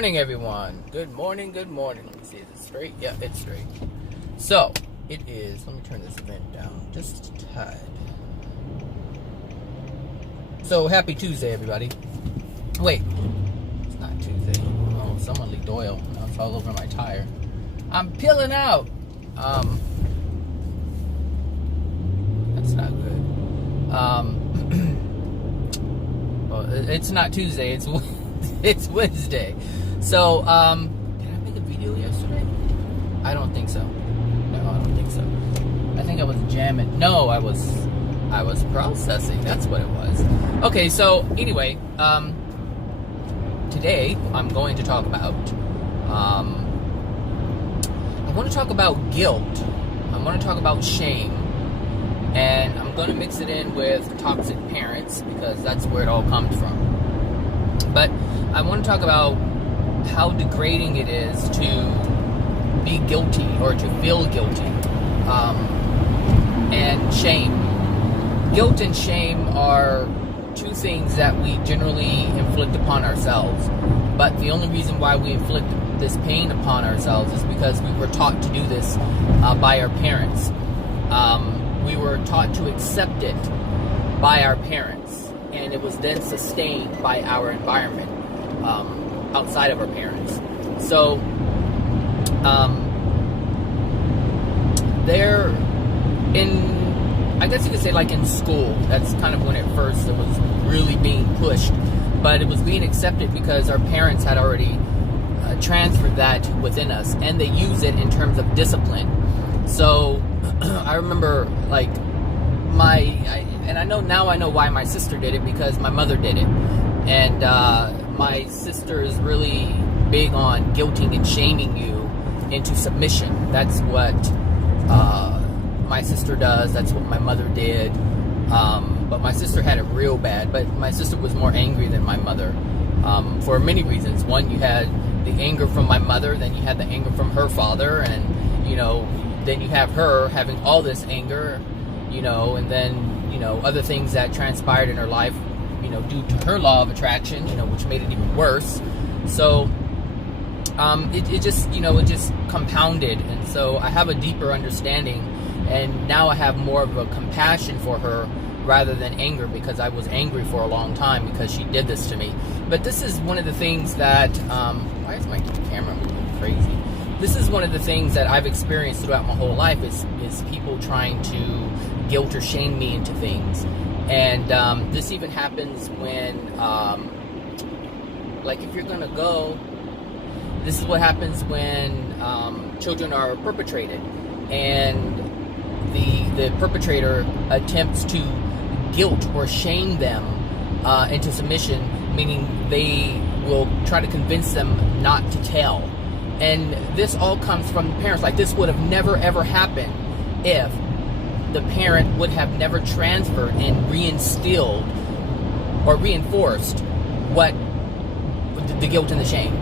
morning, everyone. Good morning, good morning. Let me see, is it straight? Yeah, it's straight. So, it is, let me turn this event down just a tad. So, happy Tuesday, everybody. Wait, it's not Tuesday. Oh, someone leaked oil. Now it's all over my tire. I'm peeling out. That's not good. Well, it's not Tuesday, it's Wednesday. So, did I make a video yesterday? I don't think so. No, I don't think so. I think I was jamming. No, I was processing. That's what it was. Okay, so anyway, today I'm going to talk about, I want to talk about guilt. I want to talk about shame. And I'm going to mix it in with toxic parents because that's where it all comes from. But I want to talk about how degrading it is to be guilty or to feel guilty, and shame. Guilt and shame are two things that we generally inflict upon ourselves. But the only reason why we inflict this pain upon ourselves is because we were taught to do this by our parents. We were taught to accept it by our parents, and it was then sustained by our environment outside of our parents. So they're in, I guess you could say, like in school. That's kind of when it first it was really being pushed, but it was being accepted because our parents had already transferred that within us, and they use it in terms of discipline. So I remember, like, and I know why my sister did it, because my mother did it. And my sister is really big on guilting and shaming you into submission. That's what my sister does. That's what my mother did. But my sister had it real bad. But my sister was more angry than my mother for many reasons. One, you had the anger from my mother, then you had the anger from her father, and, then you have her having all this anger, and then, other things that transpired in her life, due to her law of attraction, which made it even worse. So, it just compounded. And so I have a deeper understanding, and now I have more of a compassion for her rather than anger, because I was angry for a long time because she did this to me. But this is one of the things that, why is my camera moving crazy? This is one of the things that I've experienced throughout my whole life is people trying to guilt or shame me into things. And this even happens when, like, if you're going to go, this is what happens when children are perpetrated. And the perpetrator attempts to guilt or shame them into submission, meaning they will try to convince them not to tell. And this all comes from the parents. Like, this would have never, ever happened if the parent would have never transferred and reinstilled or reinforced what the guilt and the shame.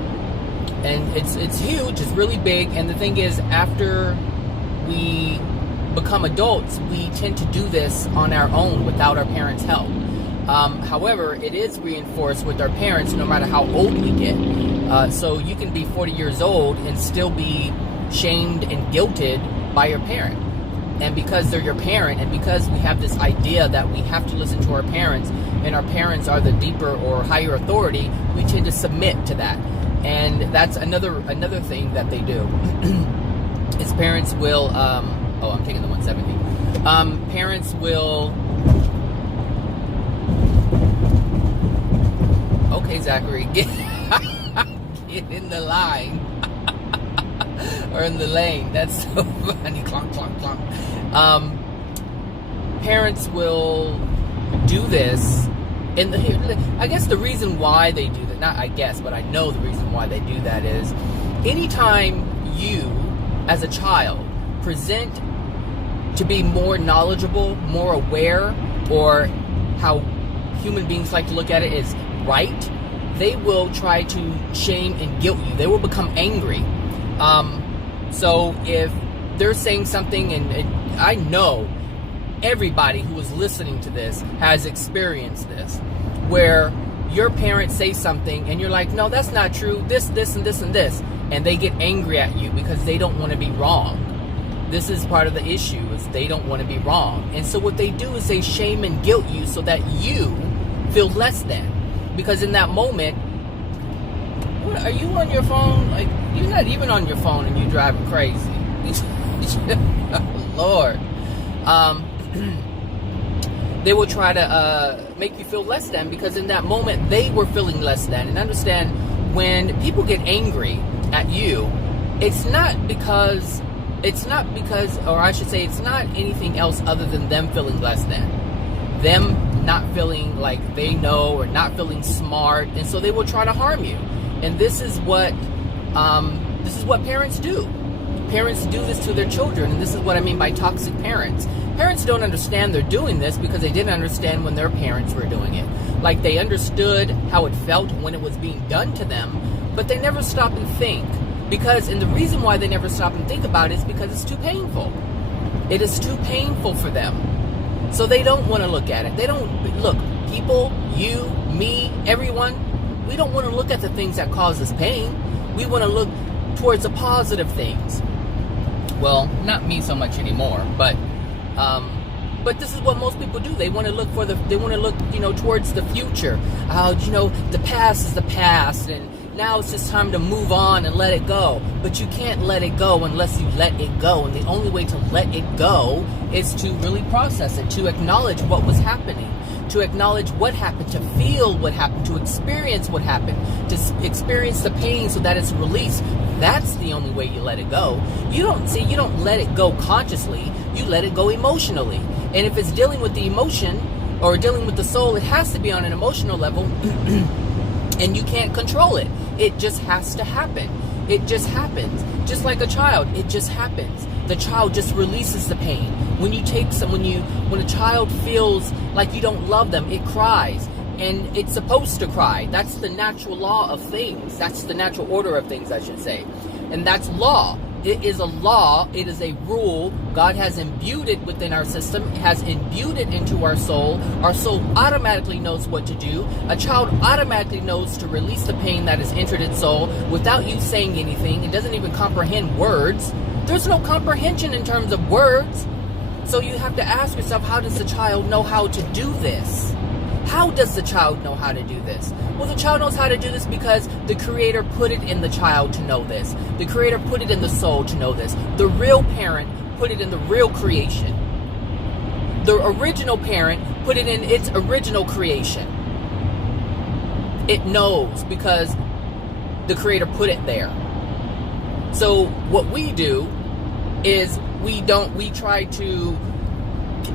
And it's huge. It's really big. And the thing is, after we become adults, we tend to do this on our own without our parents' help. However, it is reinforced with our parents no matter how old we get. So you can be 40 years old and still be shamed and guilted by your parent. And because they're your parent, and because we have this idea that we have to listen to our parents, and our parents are the deeper or higher authority, we tend to submit to that. And that's another thing that they do. Is parents will, I'm taking the 170. Parents will, okay, Zachary, get in the line. Or in the lane. That's so funny. Clonk, clonk, clonk. Parents will do this. And I guess the reason why they do that, not I guess, but I know the reason why they do that is anytime you, as a child, present to be more knowledgeable, more aware, or how human beings like to look at it is right, they will try to shame and guilt you. They will become angry. So if they're saying something, and I know everybody who is listening to this has experienced this, where your parents say something and you're like, no, that's not true, this, and this, and this, and they get angry at you because they don't want to be wrong. This is part of the issue, is they don't want to be wrong. And so what they do is they shame and guilt you so that you feel less than. Because in that moment, what, are you on your phone? Like, you're not even on your phone and you're driving crazy. Lord. They will try to make you feel less than, because in that moment they were feeling less than. And understand, when people get angry at you, it's not because, or I should say, it's not anything else other than them feeling less than. Them not feeling like they know, or not feeling smart, and so they will try to harm you. And this is what parents do. Parents do this to their children, and this is what I mean by toxic parents. Parents don't understand they're doing this because they didn't understand when their parents were doing it. Like, they understood how it felt when it was being done to them, but they never stop and think. And the reason why they never stop and think about it is because it's too painful. It is too painful for them. So they don't want to look at it. They don't, look, people, you, me, everyone, we don't want to look at the things that cause us pain. We want to look towards the positive things. Well, not me so much anymore, but this is what most people do. They want to look towards the future. The past is the past, and now it's just time to move on and let it go. But you can't let it go unless you let it go. And the only way to let it go is to really process it, to acknowledge what was happening, to acknowledge what happened, to feel what happened, to experience what happened, to experience the pain so that it's released. That's the only way you let it go. You don't let it go consciously. You let it go emotionally. And if it's dealing with the emotion or dealing with the soul, it has to be on an emotional level. And you can't control it. It just has to happen. It just happens. Just like a child, it just happens. The child just releases the pain. When a child feels like you don't love them, it cries. And it's supposed to cry. That's the natural law of things. That's the natural order of things, I should say. And that's law. It is a law. It is a rule. God has imbued it within our system, has imbued it into our soul. Our soul automatically knows what to do. A child automatically knows to release the pain that has entered its soul without you saying anything. It doesn't even comprehend words. There's no comprehension in terms of words. So you have to ask yourself, how does the child know how to do this? How does the child know how to do this? Well, the child knows how to do this because the Creator put it in the child to know this. The Creator put it in the soul to know this. The real parent put it in the real creation. The original parent put it in its original creation. It knows because the Creator put it there. So what we do is we try to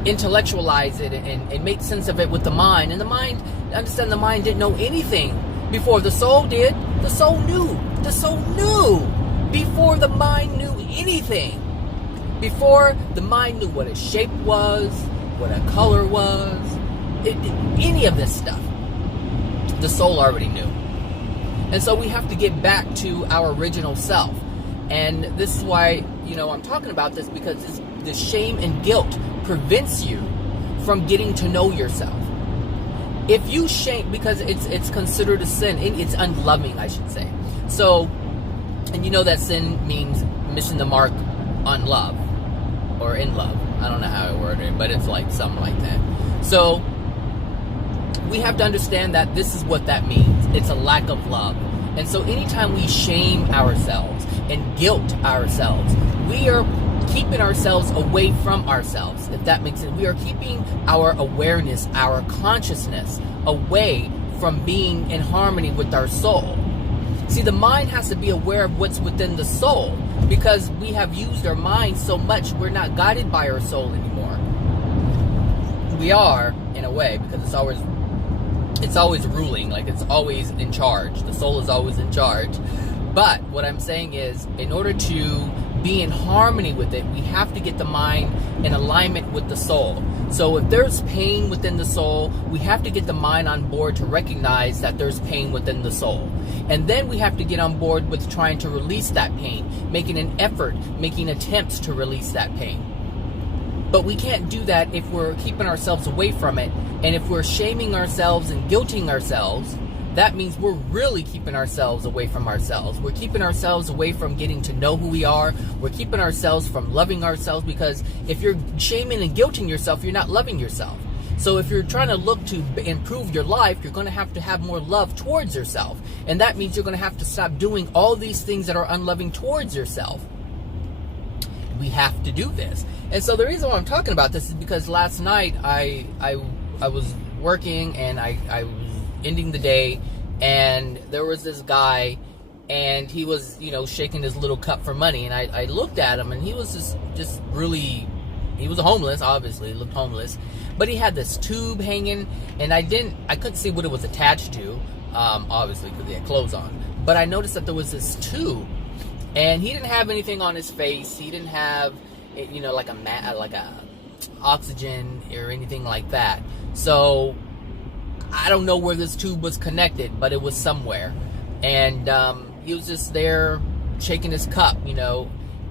intellectualize it and make sense of it with the mind. And the mind didn't know anything before the soul did. The soul knew before the mind knew anything. Before the mind knew what a shape was, what a color was, any of this stuff, the soul already knew. And so we have to get back to our original self. And this is why, I'm talking about this, because the shame and guilt prevents you from getting to know yourself. If you shame, because it's considered a sin, it's unloving, I should say. So, and that sin means missing the mark on love, or in love. I don't know how I word it, but it's like something like that. So, we have to understand that this is what that means. It's a lack of love. And so anytime we shame ourselves and guilt ourselves, we are keeping ourselves away from ourselves, if that makes sense. We are keeping our awareness, our consciousness away from being in harmony with our soul. See, the mind has to be aware of what's within the soul, because we have used our mind so much, we're not guided by our soul anymore. We are, in a way, because it's always ruling, like it's always in charge. The soul is always in charge. But what I'm saying is, in order to be in harmony with it, we have to get the mind in alignment with the soul. So if there's pain within the soul, we have to get the mind on board to recognize that there's pain within the soul. And then we have to get on board with trying to release that pain, making an effort, making attempts to release that pain. But we can't do that if we're keeping ourselves away from it, and if we're shaming ourselves and guilting ourselves that means we're really keeping ourselves away from ourselves. We're keeping ourselves away from getting to know who we are. We're keeping ourselves from loving ourselves, because if you're shaming and guilting yourself, you're not loving yourself. So if you're trying to look to improve your life, you're going to have more love towards yourself. And that means you're going to have to stop doing all these things that are unloving towards yourself. We have to do this. And so the reason why I'm talking about this is because last night I was working, and I was ending the day, and there was this guy, and he was, shaking his little cup for money, and I looked at him, and he was just really, he was homeless, obviously, he looked homeless, but he had this tube hanging, and I couldn't see what it was attached to, obviously, because he had clothes on, but I noticed that there was this tube, and he didn't have anything on his face. He didn't have, like a oxygen or anything like that. So I don't know where this tube was connected, but it was somewhere. And he was just there shaking his cup,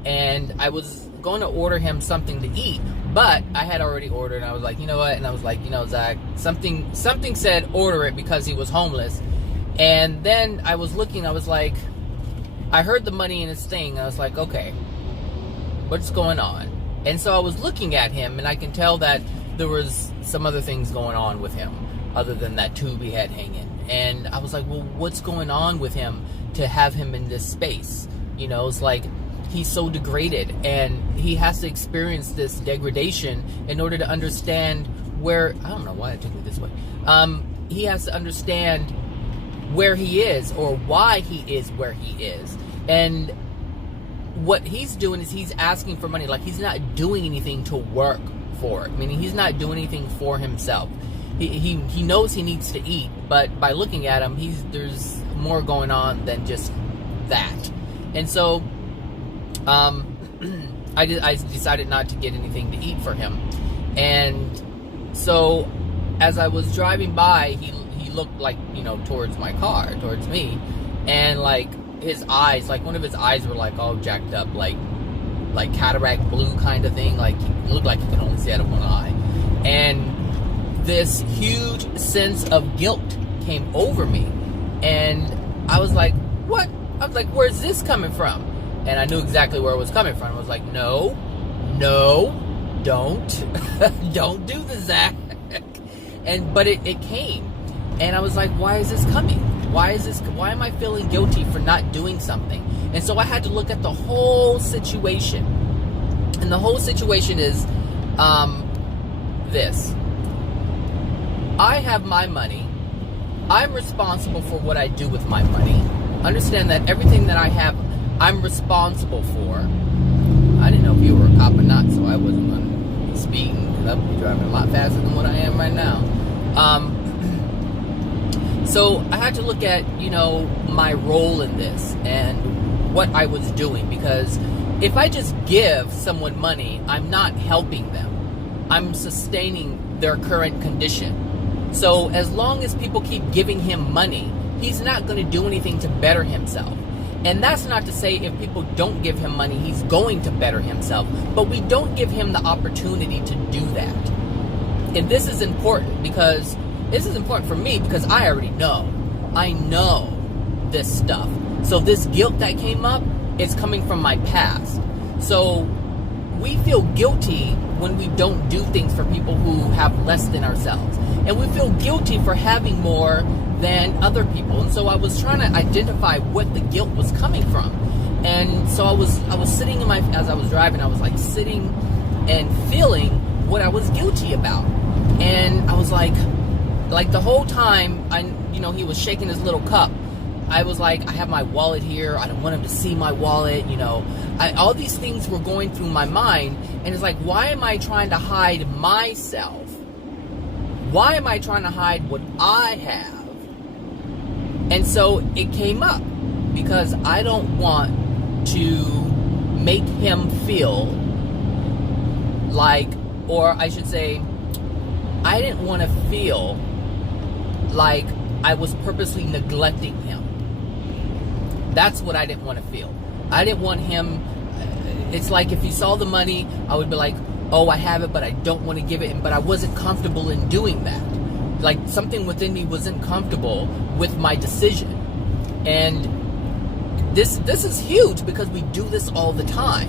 and I was going to order him something to eat, but I had already ordered, and I was like, you know what? And I was like, Zach, something said order it, because he was homeless. And then I was looking, I was like, I heard the money in his thing, and I was like, okay, what's going on? And so I was looking at him, and I can tell that there was some other things going on with him other than that tube he had hanging. And I was like, well, what's going on with him to have him in this space? It's like he's so degraded, and he has to experience this degradation in order to understand where, I don't know why it took me this way. He has to understand where he is, or why he is where he is. And what he's doing is he's asking for money. Like, he's not doing anything to work for it. Meaning he's not doing anything for himself. He knows he needs to eat, but by looking at him, there's more going on than just that. And so I decided not to get anything to eat for him. And so as I was driving by, he looked like, towards my car, towards me, and like his eyes, like one of his eyes were like all jacked up, like cataract blue kind of thing. Like, it looked like he could only see out of one eye. And this huge sense of guilt came over me, and I was like, what? I was like, where's this coming from? And I knew exactly where it was coming from. I was like, no, don't do this, Zach. But it came, and I was like, why is this coming? Why am I feeling guilty for not doing something? And so I had to look at the whole situation. And the whole situation is this. I have my money. I'm responsible for what I do with my money. Understand that everything that I have, I'm responsible for. I didn't know if you were a cop or not, so I wasn't going to be speeding, because I would be driving a lot faster than what I am right now. So I had to look at, my role in this and what I was doing, because if I just give someone money, I'm not helping them. I'm sustaining their current condition. So as long as people keep giving him money, he's not going to do anything to better himself. And that's not to say if people don't give him money, he's going to better himself. But we don't give him the opportunity to do that. And this is important, because this is important for me, because I already know. I know this stuff. So this guilt that came up is coming from my past. So we feel guilty when we don't do things for people who have less than ourselves. And we feel guilty for having more than other people. And so I was trying to identify what the guilt was coming from. And so I was sitting as I was driving, I was like sitting and feeling what I was guilty about. And I was like the whole time he was shaking his little cup, I was like, I have my wallet here. I don't want him to see my wallet. All these things were going through my mind. And it's like, why am I trying to hide myself? Why am I trying to hide what I have? And so it came up, because I don't want to make him feel like, or I should say, I didn't want to feel like I was purposely neglecting him. That's what I didn't want to feel. I didn't want him, it's like if he saw the money, I would be like, oh, I have it, but I don't want to give it, but I wasn't comfortable in doing that. like something within me wasn't comfortable with my decision. And this is huge because we do this all the time.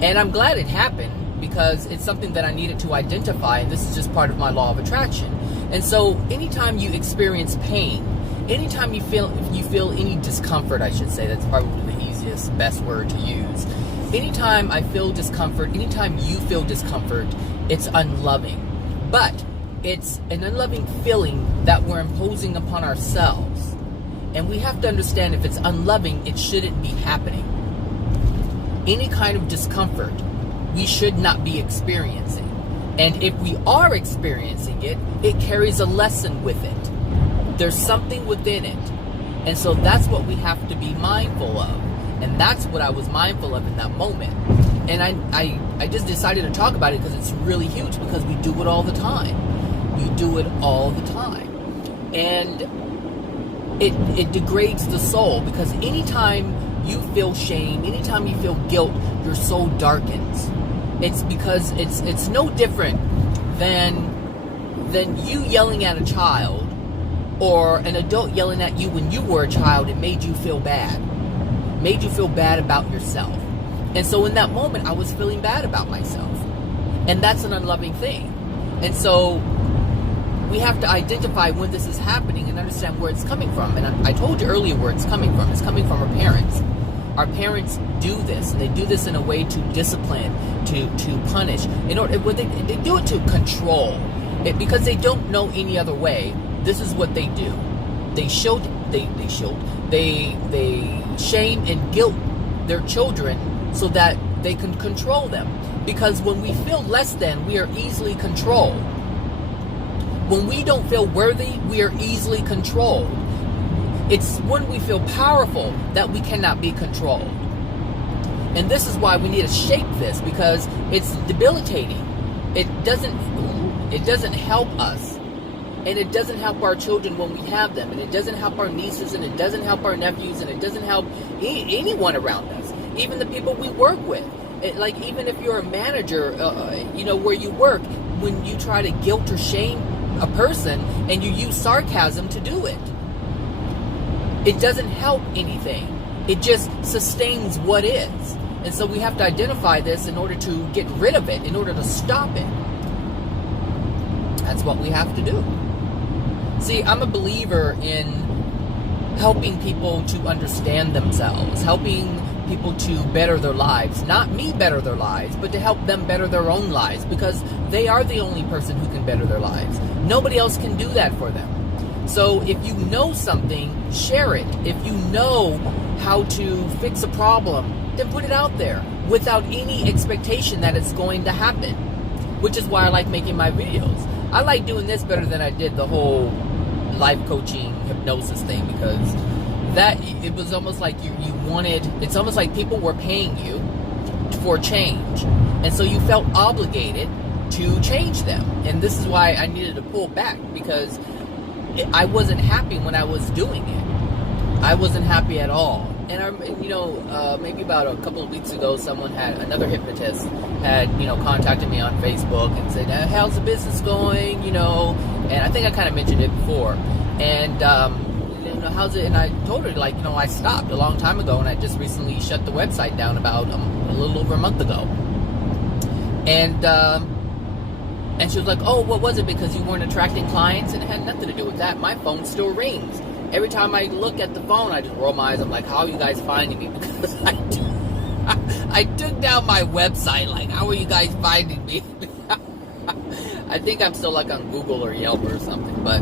And I'm glad it happened because it's something that I needed to identify, and this is just part of my law of attraction. And so anytime you experience pain, anytime you feel any discomfort, I should say, that's probably the easiest, best word to use. Anytime I feel discomfort, anytime you feel discomfort, it's unloving. But it's an unloving feeling that we're imposing upon ourselves. And we have to understand, if it's unloving, it shouldn't be happening. Any kind of discomfort we should not be experiencing. And if we are experiencing it, it carries a lesson with it. There's something within it. And so that's what we have to be mindful of. And that's what I was mindful of in that moment. And I just decided to talk about it because it's really huge, because we do it all the time. We do it all the time. And it degrades the soul, because anytime you feel shame, anytime you feel guilt, your soul darkens. It's because it's no different than you yelling at a child, or an adult yelling at you when you were a child and made you feel bad about yourself. And so in that moment, I was feeling bad about myself, and that's an unloving thing. And so we have to identify when this is happening and understand where it's coming from. And I told you earlier where it's coming from. It's coming from our parents. Our parents do this, and they do this in a way to discipline, to punish. They do it to control. Because they don't know any other way. This is what they do. They shame and guilt their children so that they can control them. Because when we feel less than, we are easily controlled. When we don't feel worthy, we are easily controlled. It's when we feel powerful that we cannot be controlled. And this is why we need to shape this, because it's debilitating. It doesn't help us. And it doesn't help our children when we have them. And it doesn't help our nieces, and it doesn't help our nephews, and it doesn't help anyone around us. Even the people we work with. Like, even if you're a manager, where you work, when you try to guilt or shame a person and you use sarcasm to do it, it doesn't help anything. It just sustains what is. And so we have to identify this in order to get rid of it, in order to stop it. That's what we have to do. See, I'm a believer in helping people to understand themselves, helping people to better their lives. Not me better their lives, but to help them better their own lives, because they are the only person who can better their lives. Nobody else can do that for them. So if you know something, share it. If you know how to fix a problem, then put it out there without any expectation that it's going to happen, which is why I like making my videos. I like doing this better than I did the whole life coaching hypnosis thing, because it was almost like you wanted, it's almost like people were paying you for change, and so you felt obligated to change them. And this is why I needed to pull back, because I wasn't happy when I was doing it. I wasn't happy at all. And maybe about a couple of weeks ago, another hypnotist had, contacted me on Facebook and said, how's the business going? And I think I kind of mentioned it before. And, how's it? And I told her, I stopped a long time ago, and I just recently shut the website down about a little over a month ago. And she was like, oh, what was it? Because you weren't attracting clients? And it had nothing to do with that. My phone still rings. Every time I look at the phone, I just roll my eyes. I'm like, how are you guys finding me? Because I took down my website. Like, how are you guys finding me? I think I'm still on Google or Yelp or something. But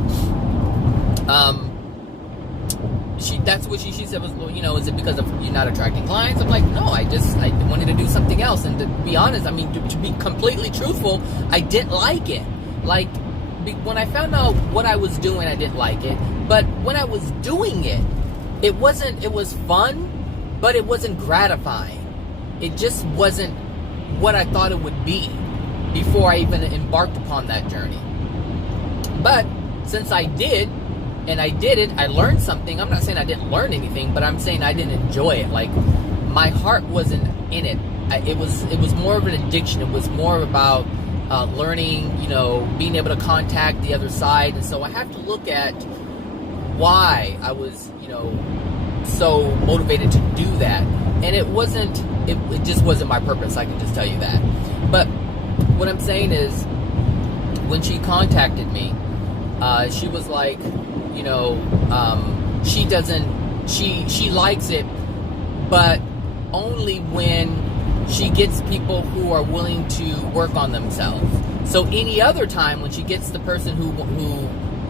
that's what she said was, is it because of you're not attracting clients? I'm like, no, I wanted to do something else. And to be honest, to be completely truthful, I didn't like it. When I found out what I was doing, I didn't like it. But when I was doing it, it was fun, but it wasn't gratifying. It just wasn't what I thought it would be before I even embarked upon that journey. But since I did, and I did it, I learned something. I'm not saying I didn't learn anything, but I'm saying I didn't enjoy it. My heart wasn't in it. It was more of an addiction. It was more about learning, being able to contact the other side. And so I have to look at why I was, so motivated to do that. And it just wasn't my purpose, I can just tell you that. But what I'm saying is, when she contacted me, she was like, she likes it, but only when she gets people who are willing to work on themselves. So any other time when she gets the person who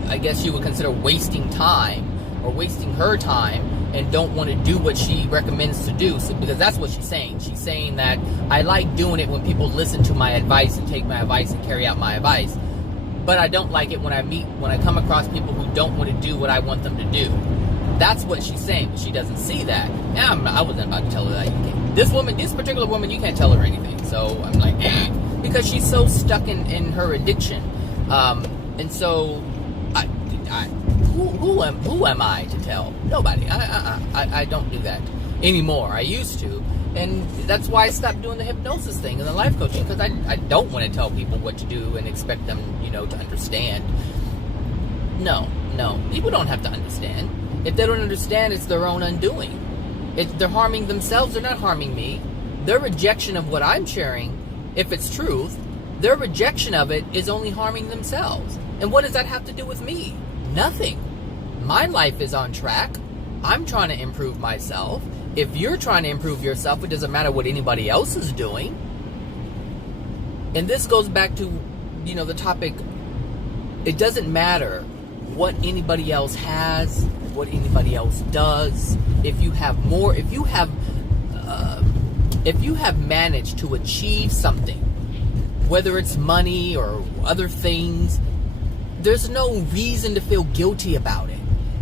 I guess you would consider wasting time or wasting her time and don't want to do what she recommends to do, so, because that's what she's saying. She's saying that I like doing it when people listen to my advice and take my advice and carry out my advice. But I don't like it when I come across people who don't want to do what I want them to do. That's what she's saying, but she doesn't see that. Now, I wasn't about to tell her that. This particular woman, you can't tell her anything. So I'm like, because she's so stuck in her addiction. And so, who am I to tell? Nobody. I don't do that anymore. I used to. And that's why I stopped doing the hypnosis thing and the life coaching, because I don't want to tell people what to do and expect them, to understand. No. People don't have to understand. If they don't understand, it's their own undoing. If they're harming themselves, they're not harming me. Their rejection of what I'm sharing, if it's truth, their rejection of it is only harming themselves. And what does that have to do with me? Nothing. My life is on track. I'm trying to improve myself. If you're trying to improve yourself, it doesn't matter what anybody else is doing. And this goes back to, the topic. It doesn't matter what anybody else has, what anybody else does. If you have managed to achieve something, whether it's money or other things, there's no reason to feel guilty about it.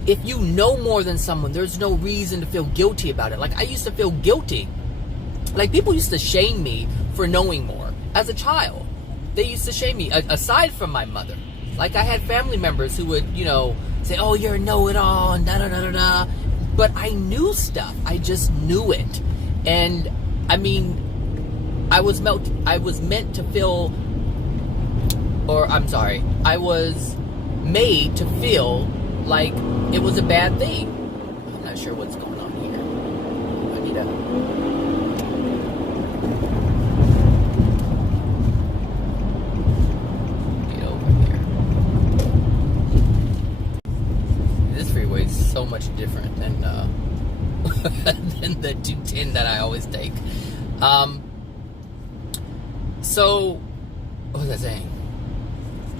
If you know more than someone, there's no reason to feel guilty about it. Like, I used to feel guilty. Like, people used to shame me for knowing more. As a child, they used to shame me, aside from my mother. Like, I had family members who would, say, oh, you're a know-it-all, and da-da-da-da-da. But I knew stuff. I just knew it. And, I mean, I was meant to feel, I was made to feel like it was a bad thing. I'm not sure what's going on here. I need to... get over here. This freeway is so much different than than the 210 that I always take. So, what was I saying?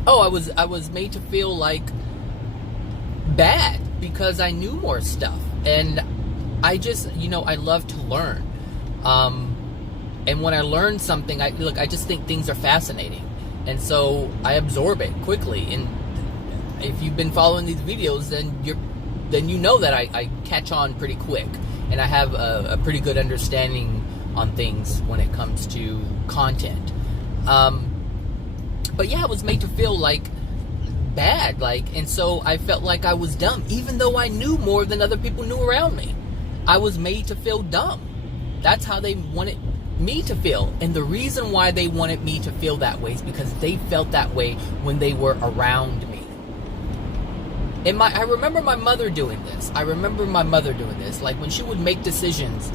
Oh, I was made to feel like bad because I knew more stuff, and I just, I love to learn, and when I learn something, I just think things are fascinating, and so I absorb it quickly. And if you've been following these videos, then you know that I catch on pretty quick, and I have a pretty good understanding on things when it comes to content. But yeah, I was made to feel like bad, and so I felt like I was dumb, even though I knew more than other people knew around me. I was made to feel dumb. That's how they wanted me to feel. And the reason why they wanted me to feel that way is because they felt that way when they were around me. And I remember my mother doing this. Like, when she would make decisions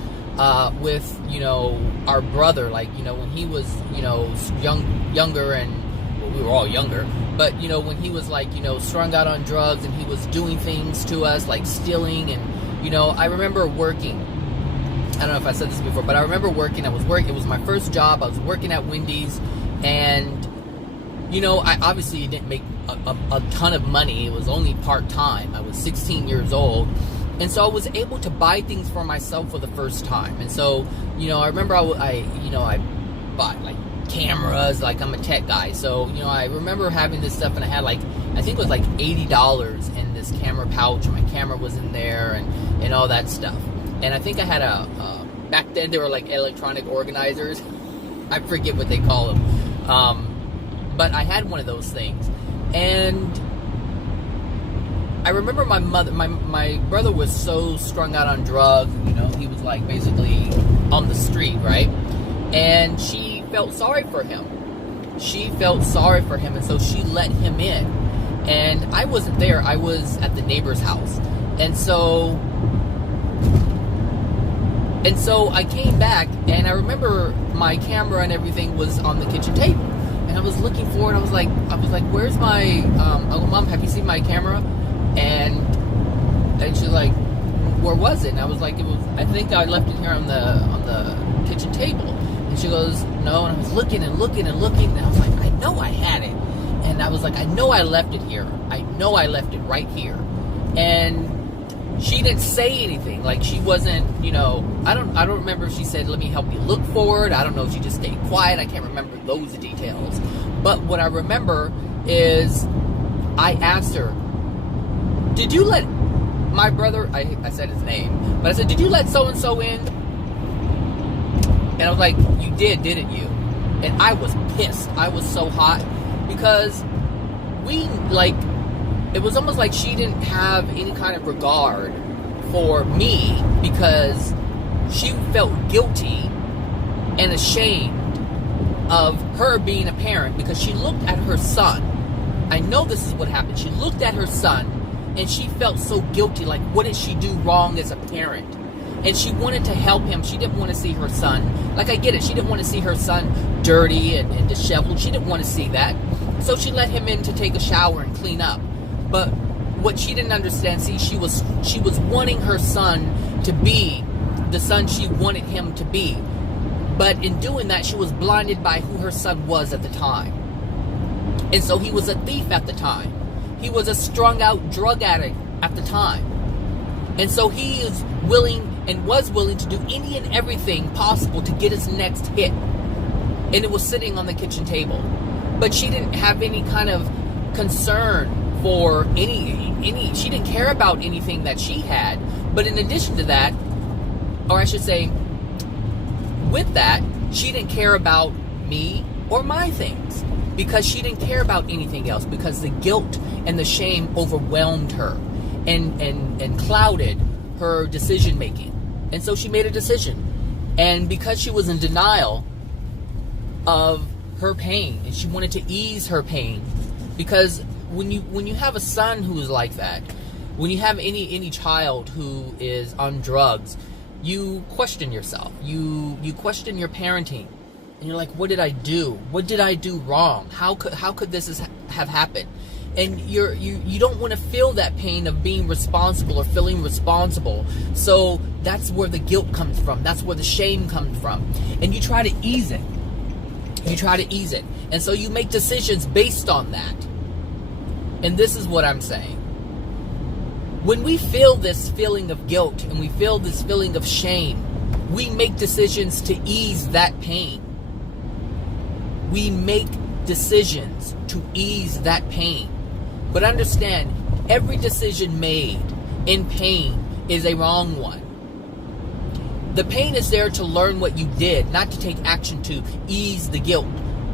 with, our brother, when he was, younger, and we were all younger, but, when he was, strung out on drugs, and he was doing things to us, like stealing, and, I remember working. I don't know if I said this before, but I remember working. It was my first job. I was working at Wendy's, and, I obviously didn't make a ton of money. It was only part-time. I was 16 years old. And so I was able to buy things for myself for the first time. And so, I remember I bought, cameras. I'm a tech guy. So, I remember having this stuff, and I had, I think it was, $80 in this camera pouch. And my camera was in there, and all that stuff. And I think I had back then, they were, electronic organizers. I forget what they call them. But I had one of those things. And I remember my brother was so strung out on drugs, he was basically on the street, right? And she felt sorry for him. she felt sorry for him, and so she let him in. And I wasn't there. I was at the neighbor's house. And so I came back, and I remember my camera and everything was on the kitchen table. And I was looking for it. I was like, where's my, Uncle Mom, have you seen my camera? And she's like, where was it? And I was like, I think I left it here on the kitchen table. And she goes, no. And I was looking and looking and looking. And I was like, I know I had it. And I was like, I know I left it here. I know I left it right here. And she didn't say anything. Like, she wasn't, I don't remember if she said, let me help you look for it. I don't know if she just stayed quiet. I can't remember those details. But what I remember is I asked her, did you let my brother, I said his name, but I said, did you let so-and-so in? And I was like, you did, didn't you? And I was pissed. I was so hot because it was almost like she didn't have any kind of regard for me because she felt guilty and ashamed of her being a parent because she looked at her son. I know this is what happened. She looked at her son and she felt so guilty, like, what did she do wrong as a parent? And she wanted to help him. She didn't want to see her son. Like, I get it. She didn't want to see her son dirty and disheveled. She didn't want to see that. So she let him in to take a shower and clean up. But what she didn't understand, she was wanting her son to be the son she wanted him to be. But in doing that, she was blinded by who her son was at the time. And so he was a thief at the time. He was a strung out drug addict at the time. And so he is willing and was willing to do any and everything possible to get his next hit. And it was sitting on the kitchen table. But she didn't have any kind of concern for any she didn't care about anything that she had. But in addition to that, or I should say, with that, she didn't care about me or my things because she didn't care about anything else because the guilt and the shame overwhelmed her and clouded her decision making. And so she made a decision. And because she was in denial of her pain and she wanted to ease her pain, because when you have a son who is like that, when you have any child who is on drugs, you question yourself. You question your parenting. And you're like, what did I do? What did I do wrong? How could this have happened? And you don't want to feel that pain of being responsible or feeling responsible. So that's where the guilt comes from. That's where the shame comes from. And you try to ease it. And so you make decisions based on that. And this is what I'm saying. When we feel this feeling of guilt and we feel this feeling of shame, we make decisions to ease that pain. We make decisions to ease that pain. But understand, every decision made in pain is a wrong one. The pain is there to learn what you did, not to take action to ease the guilt,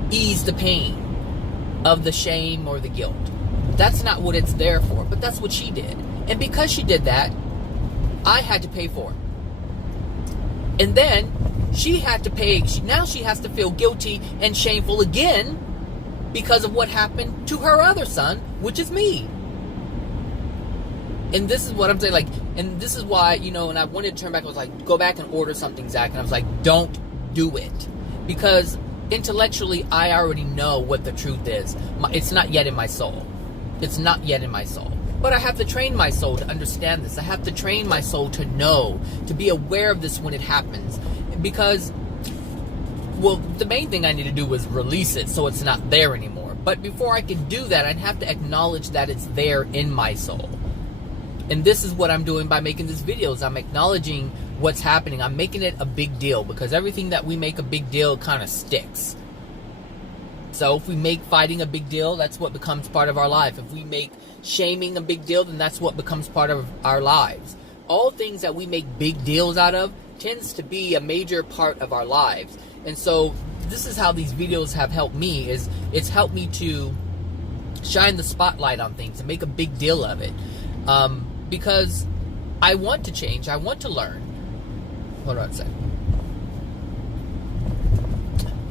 ease the pain of the shame or the guilt. That's not what it's there for, but that's what she did. And because she did that, I had to pay for it. And then she had to pay, now she has to feel guilty and shameful again because of what happened to her other son, which is me. And this is what I'm saying, and this is why, and I wanted to turn back, I was like, go back and order something, Zach. And I was like, don't do it. Because intellectually, I already know what the truth is. It's not yet in my soul. It's not yet in my soul. But I have to train my soul to understand this. I have to train my soul to know, to be aware of this when it happens. Because, well, the main thing I need to do is release it so it's not there anymore. But before I can do that, I'd have to acknowledge that it's there in my soul. And this is what I'm doing by making these videos. I'm acknowledging what's happening. I'm making it a big deal because everything that we make a big deal kind of sticks. So if we make fighting a big deal, that's what becomes part of our life. If we make shaming a big deal, then that's what becomes part of our lives. All things that we make big deals out of tends to be a major part of our lives. And so this is how these videos have helped me, is it's helped me to shine the spotlight on things and make a big deal of it. Because I want to change. I want to learn. Hold on a second.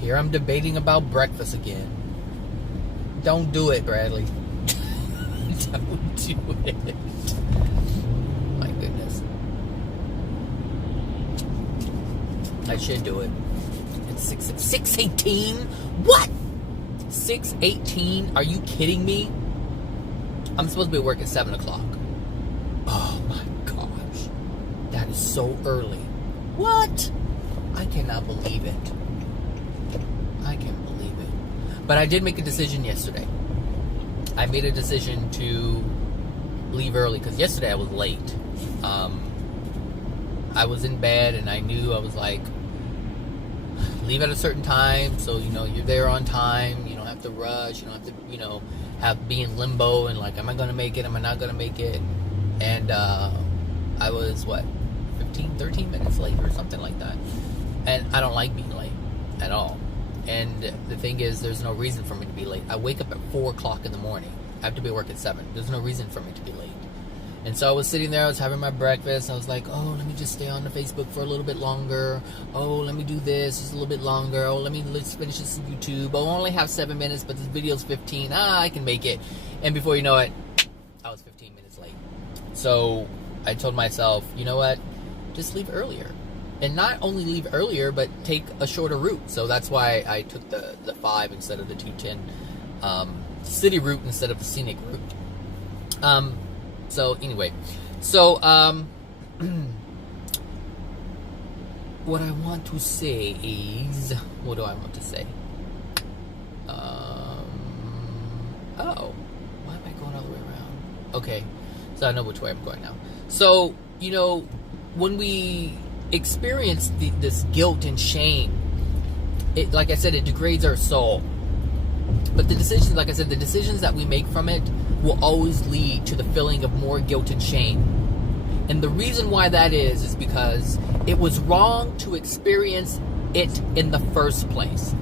Here I'm debating about breakfast again. Don't do it, Bradley. Don't do it. My goodness. I should do it. It's 6:18. What? 6:18? Are you kidding me? I'm supposed to be at work at 7 o'clock. Oh my gosh. That is so early. What? I cannot believe it. I can't believe it. But I did make a decision yesterday. I made a decision to leave early because yesterday I was late. I was in bed and I knew I was like, leave at a certain time so you're there on time. You don't have to rush. You don't have to be in limbo and like, am I gonna make it? Am I not gonna make it? And I was 13 minutes late or something like that. And I don't like being late at all. And the thing is, there's no reason for me to be late. I wake up at 4 o'clock in the morning. I have to be at work at 7. There's no reason for me to be late. And so I was sitting there, I was having my breakfast. I was like, oh, let me just stay on the Facebook for a little bit longer. Oh, let me do this just a little bit longer. Oh, let's finish this on YouTube. Oh, I only have 7 minutes, but this video's 15. I can make it. And before you know it, I was 15 minutes late. So I told myself, you know what? Just leave earlier. And not only leave earlier, but take a shorter route. So that's why I took the 5 instead of the 210 city route instead of the scenic route. So anyway, what I want to say is, what do I want to say? Oh, why am I going all the way around? Okay, so I know which way I'm going now. So, when we experience this guilt and shame, it, like I said, it degrades our soul. But the decisions that we make from it will always lead to the feeling of more guilt and shame. And the reason why that is because it was wrong to experience it in the first place.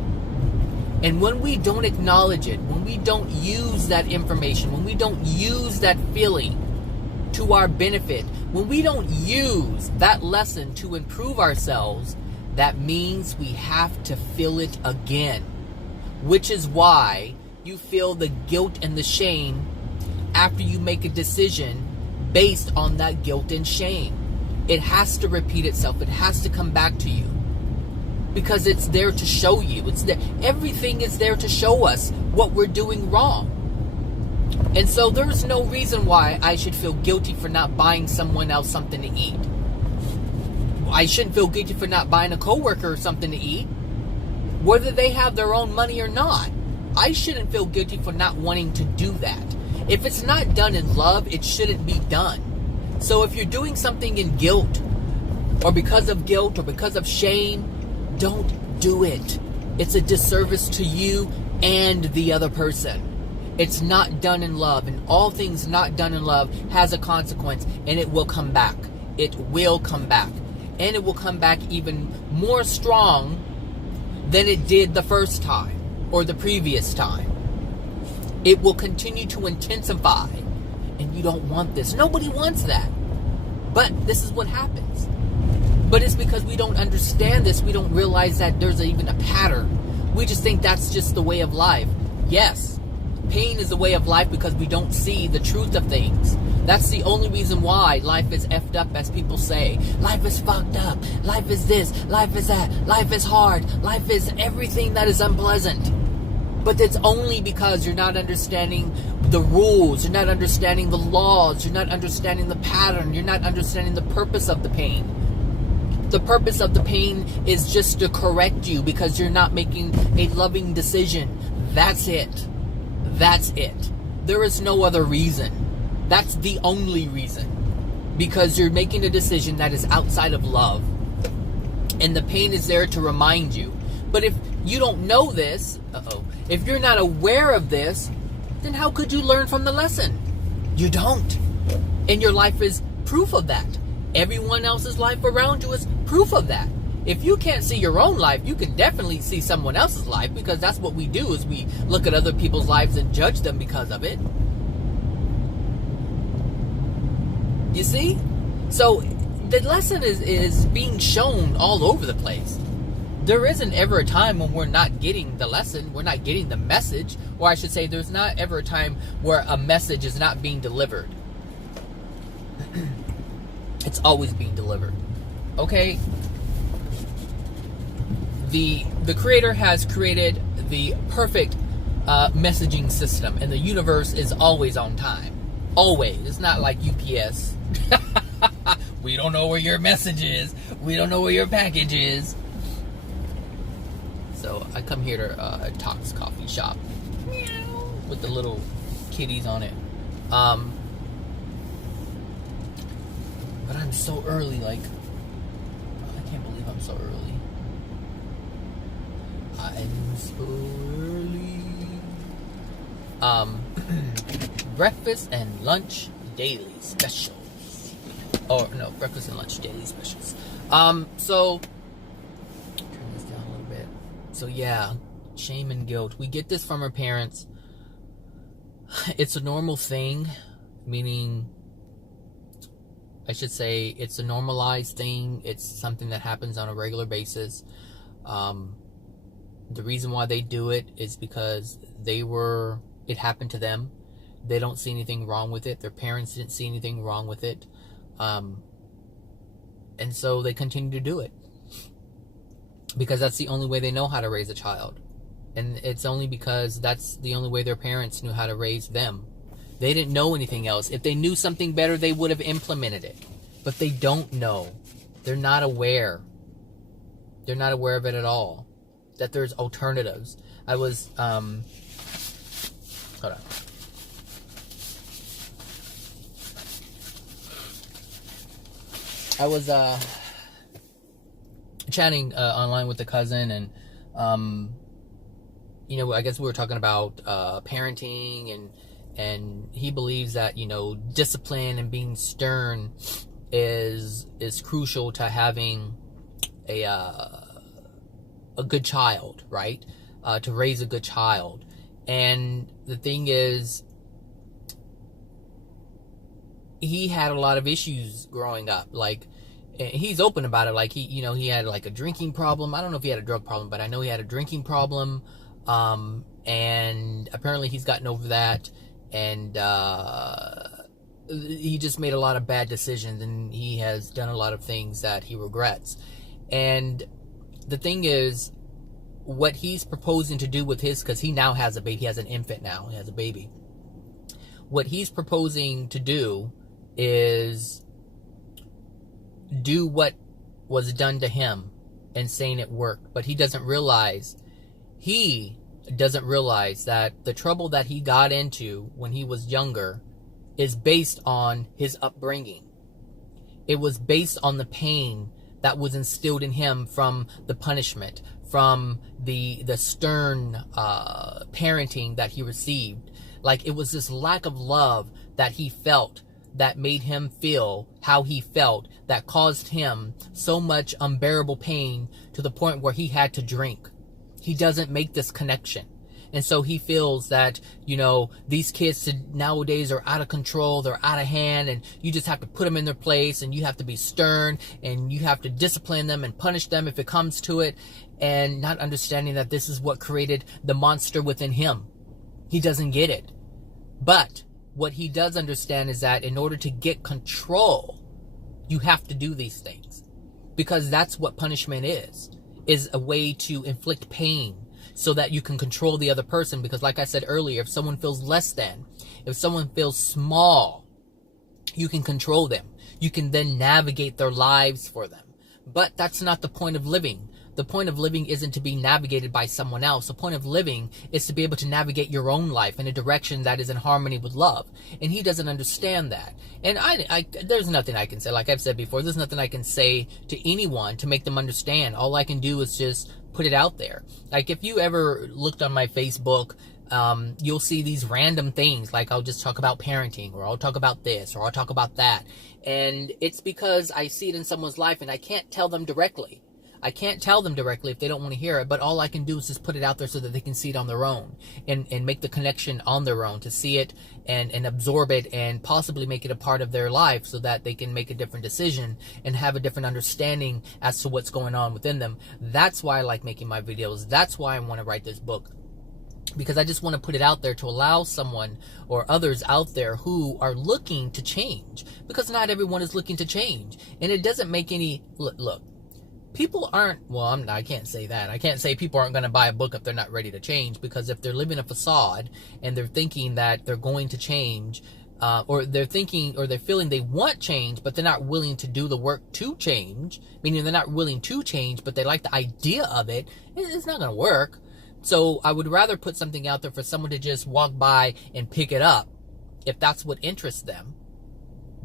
And when we don't acknowledge it, when we don't use that information, when we don't use that feeling to our benefit, when we don't use that lesson to improve ourselves, that means we have to feel it again. Which is why you feel the guilt and the shame after you make a decision based on that guilt and shame. It has to repeat itself. It has to come back to you. Because it's there to show you. It's there. Everything is there to show us what we're doing wrong. And so there's no reason why I should feel guilty for not buying someone else something to eat. I shouldn't feel guilty for not buying a coworker something to eat, whether they have their own money or not. I shouldn't feel guilty for not wanting to do that. If it's not done in love, it shouldn't be done. So if you're doing something in guilt, or because of shame, don't do it. It's a disservice to you and the other person. It's not done in love, and all things not done in love has a consequence, and it will come back. It will come back. And it will come back even more strong than it did the first time or the previous time. It will continue to intensify, and you don't want this. Nobody wants that. But this is what happens. But it's because we don't understand this. We don't realize that there's even a pattern. We just think that's just the way of life. Yes, pain is the way of life because we don't see the truth of things. That's the only reason why life is effed up, as people say. Life is fucked up. Life is this. Life is that. Life is hard. Life is everything that is unpleasant. But it's only because you're not understanding the rules. You're not understanding the laws. You're not understanding the pattern. You're not understanding the purpose of the pain. The purpose of the pain is just to correct you because you're not making a loving decision. That's it. That's it. There is no other reason. That's the only reason. Because you're making a decision that is outside of love. And the pain is there to remind you. But if you don't know this, if you're not aware of this, then how could you learn from the lesson? You don't. And your life is proof of that. Everyone else's life around you is proof of that. If you can't see your own life, you can definitely see someone else's life, because that's what we do, is we look at other people's lives and judge them because of it. You see? So the lesson is being shown all over the place. there isn't ever a time when we're not getting the lesson, we're not getting the message, or I should say there's not ever a time where a message is not being delivered. It's always being delivered. Okay? The Creator has created the perfect messaging system, and the universe is always on time. Always. It's not like UPS. We don't know where your message is. We don't know where your package is. So I come here to Talks Coffee Shop with the little kitties on it. But I'm so early, like, I can't believe I'm so early. I'm so early. Breakfast and lunch daily specials. Or no, breakfast and lunch daily specials. So turn this down a little bit. So yeah, shame and guilt. We get this from our parents. It's a normal thing, meaning, I should say, it's a normalized thing. It's something that happens on a regular basis. The reason why they do it is because it happened to them. They don't see anything wrong with it. Their parents didn't see anything wrong with it. And so they continue to do it. Because that's the only way they know how to raise a child. And it's only because that's the only way their parents knew how to raise them. They didn't know anything else. If they knew something better, they would have implemented it. But they don't know. They're not aware. They're not aware of it at all. That there's alternatives. I was, hold on. I was, chatting online with a cousin, and, you know, I guess we were talking about parenting, and he believes that, you know, discipline and being stern is crucial to having a good child, right? To raise a good child. And the thing is, he had a lot of issues growing up. Like, he's open about it. Like, he had like a drinking problem. I don't know if he had a drug problem, but I know he had a drinking problem. And apparently he's gotten over that. And he just made a lot of bad decisions, and he has done a lot of things that he regrets. And the thing is, what he's proposing to do with his, because he now has a baby, he has an infant now, he has a baby. What he's proposing to do is do what was done to him and saying it worked. But he doesn't realize that the trouble that he got into when he was younger is based on his upbringing. It was based on the pain that was instilled in him from the punishment, from the stern parenting that he received. Like, it was this lack of love that he felt that made him feel how he felt, that caused him so much unbearable pain to the point where he had to drink. He doesn't make this connection. And so he feels that, you know, these kids nowadays are out of control, they're out of hand, and you just have to put them in their place, and you have to be stern, and you have to discipline them and punish them if it comes to it, and not understanding that this is what created the monster within him. He doesn't get it. But what he does understand is that in order to get control, you have to do these things. Because that's what punishment is a way to inflict pain so that you can control the other person. Because like I said earlier, if someone feels less than, if someone feels small, you can control them. You can then navigate their lives for them. But that's not the point of living. The point of living isn't to be navigated by someone else. The point of living is to be able to navigate your own life in a direction that is in harmony with love. And he doesn't understand that. And there's nothing I can say. Like I've said before, there's nothing I can say to anyone to make them understand. All I can do is just put it out there. Like, if you ever looked on my Facebook, you'll see these random things. Like, I'll just talk about parenting, or I'll talk about this, or I'll talk about that. And it's because I see it in someone's life and I can't tell them directly. I can't tell them directly if they don't want to hear it, but all I can do is just put it out there so that they can see it on their own and make the connection on their own, to see it and absorb it and possibly make it a part of their life so that they can make a different decision and have a different understanding as to what's going on within them. That's why I like making my videos. That's why I want to write this book. Because I just want to put it out there to allow someone or others out there who are looking to change. Because not everyone is looking to change. And it doesn't make any... Look, people aren't... Well, I can't say that. I can't say people aren't going to buy a book if they're not ready to change. Because if they're living a facade and they're thinking that they're going to change... or they're thinking, or they're feeling they want change, but they're not willing to do the work to change. Meaning they're not willing to change, but they like the idea of it. It's not going to work. So I would rather put something out there for someone to just walk by and pick it up, if that's what interests them.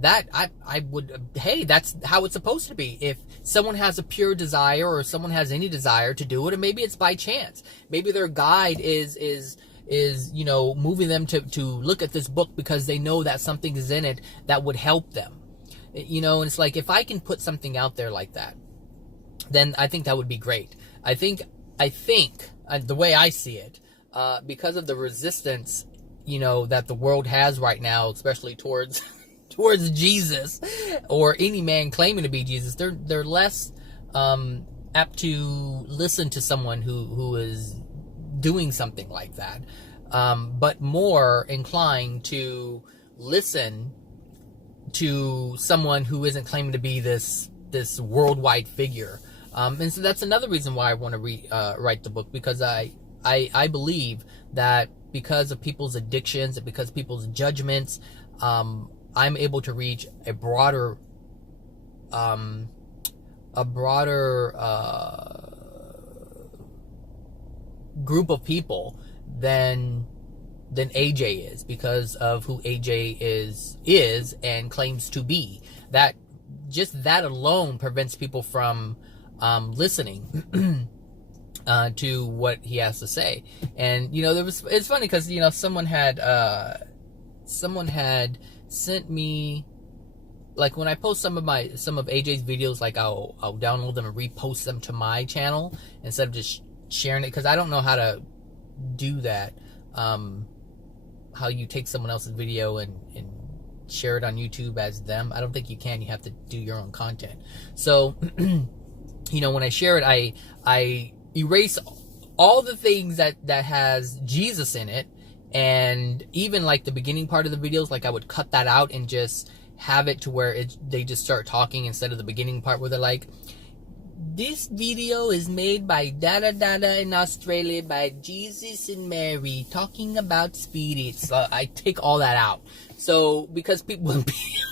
That I would, hey, that's how it's supposed to be. If someone has a pure desire, or someone has any desire to do it, or maybe it's by chance. Maybe their guide is you know, moving them to look at this book because they know that something is in it that would help them. You know, and it's like, if I can put something out there like that, then I think that would be great. I think the way I see it, because of the resistance, you know, that the world has right now, especially towards Jesus, or any man claiming to be Jesus, they're less apt to listen to someone who is doing something like that, but more inclined to listen to someone who isn't claiming to be this worldwide figure. And so that's another reason why I want to write the book, because I believe that because of people's addictions and because of people's judgments, I'm able to reach a broader group of people than AJ is, because of who AJ is and claims to be. That alone prevents people from listening to what he has to say. And you know, it's funny because, you know, someone had sent me, like, when I post some of AJ's videos, like I'll download them and repost them to my channel instead of just sharing it, because I don't know how to do that. How you take someone else's video and share it on YouTube as them. I don't think you can. You have to do your own content. So you know, when I share it, I erase all the things that has Jesus in it, and even like the beginning part of the videos, like I would cut that out and just have it to where they just start talking instead of the beginning part where they're like, this video is made by da-da-da-da in Australia by Jesus and Mary talking about spirits. I take all that out. So, because people,